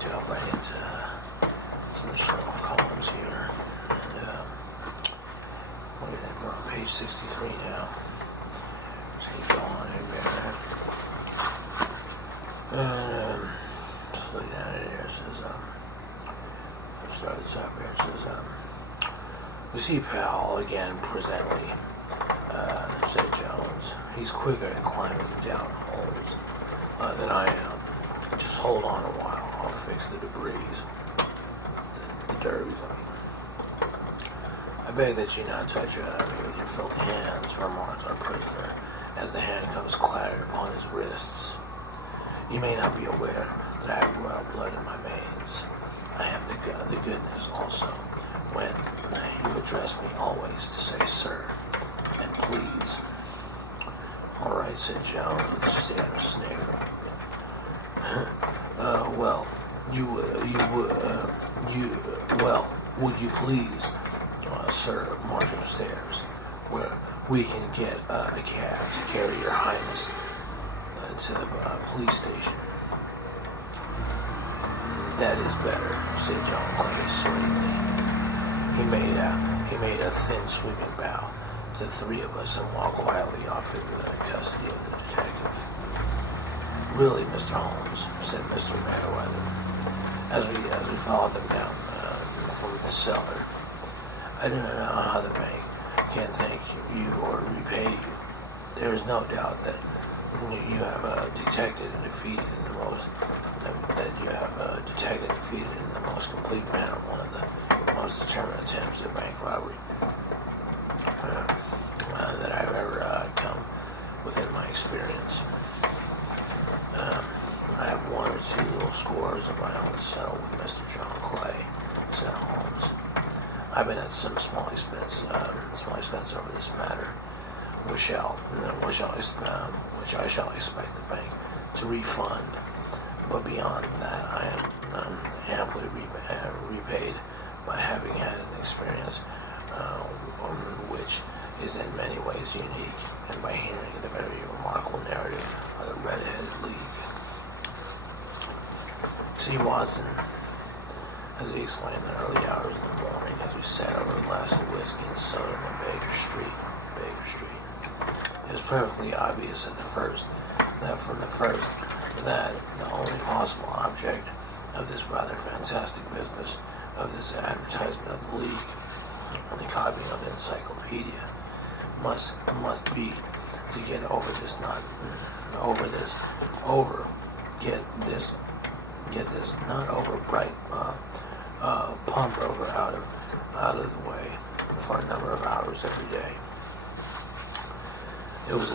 delve right into some of the Sherlock Holmes here. And we're on page 63 now. So keep going in there. So down in here it says, let's start this up here. It says, we see Powell again presently, said Jones. He's quicker at climbing down holes than I am. Just hold on a while. I'll fix the debris. The derbies, I mean. I beg that you not touch me with your filthy hands, remarked our prisoner, as the handcuffs clattered upon his wrists. You may not be aware that I have royal blood in my veins. I have the goodness also, when you address me always to say sir, and please. All right, said Jones with a snigger. Well, would you please, sir, march upstairs, where we can get a cab to carry your highness to the police station. That is better, said John Clay serenely. He made a thin sweeping bow to the three of us and walked quietly off into the custody of the detective. Really, Mr. Holmes, said Mr. Merriweather, as we followed them down from the cellar. I do not know how the bank can thank you or repay you. There is no doubt that you have detected and defeated in the most complete manner one of the most determined attempts at bank robbery that I've ever come within my experience. I have one or two little scores of my own to settle with Mr. John Clay, said Holmes. I've been at some small expense over this matter, which I shall expect the bank to refund. But beyond that, I am amply repaid by having had an experience which is in many ways unique, and by hearing the very remarkable narrative of the Red-Headed League. See, Watson, as he explained in the early hours of the morning, as we sat over a glass of whiskey and soda on Baker Street. It was perfectly obvious that from the first, that the only possible object of this rather fantastic business, of this advertisement of the League, the copying of the encyclopedia, must be to get this not over bright pawnbroker out of the way for a number of hours every day. It was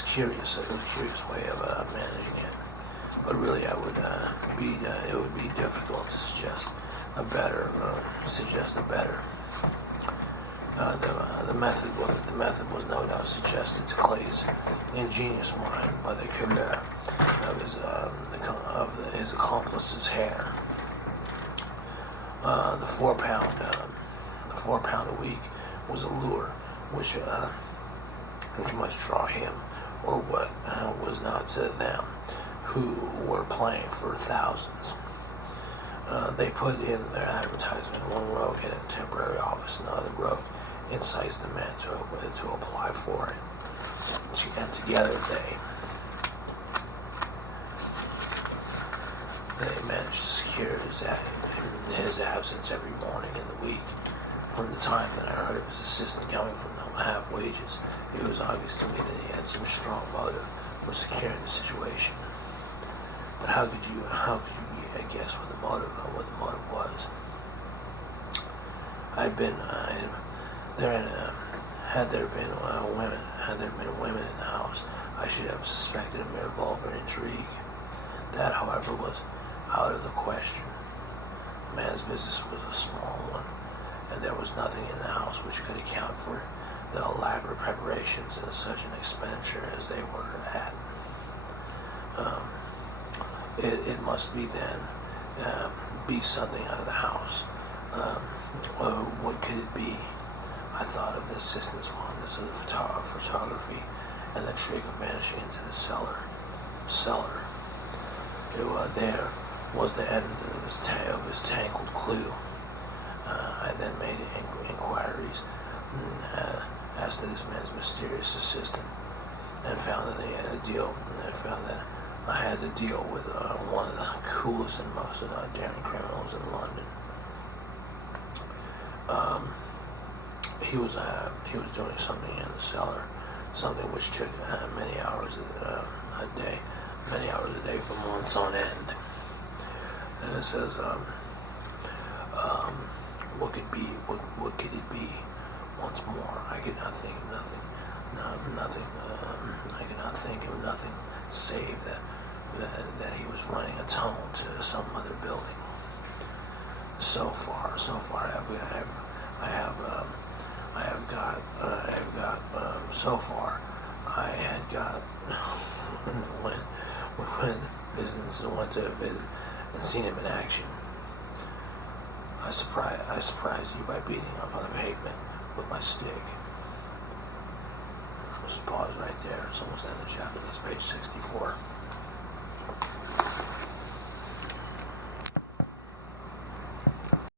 a curious way of managing it, but really it would be difficult to suggest a better. The method was no doubt suggested to Clay's ingenious mind by the career of his accomplice's hair. The £4 a week was a lure which must draw him, or what was not to them, who were playing for thousands. They put in their advertisement. One rogue had a temporary office, another rogue incites the man to apply for it. And together they managed to secure his absence every morning in the week. From the time that I heard of his assistant coming from half wages, it was obvious to me that he had some strong motive for securing the situation. But how could you guess what the motive was? Had there been women in the house, I should have suspected a mere vulgar intrigue. That, however, was out of the question. The man's business was a small one, and there was nothing in the house which could account for the elaborate preparations in such an expenditure as they were at. It must be then be something out of the house. What could it be? I thought of the assistant's fondness of the photography and the trick of vanishing into the cellar. was the end of his tangled clue. I then made inquiries as to this man's mysterious assistant, and found that they had a deal. And I found that I had to deal with one of the coolest and most daring criminals in London. He was doing something in the cellar, something which took many hours a day for months on end. And it says, what could it be? Once more, I could not think of nothing. I could not think of nothing save that he was running a tunnel to some other building. So far, I had got when business went to visit and seen him in action. I surprised you by beating up on the pavement with my stick. Just pause right there. It's almost end of the chapter. That's page 64.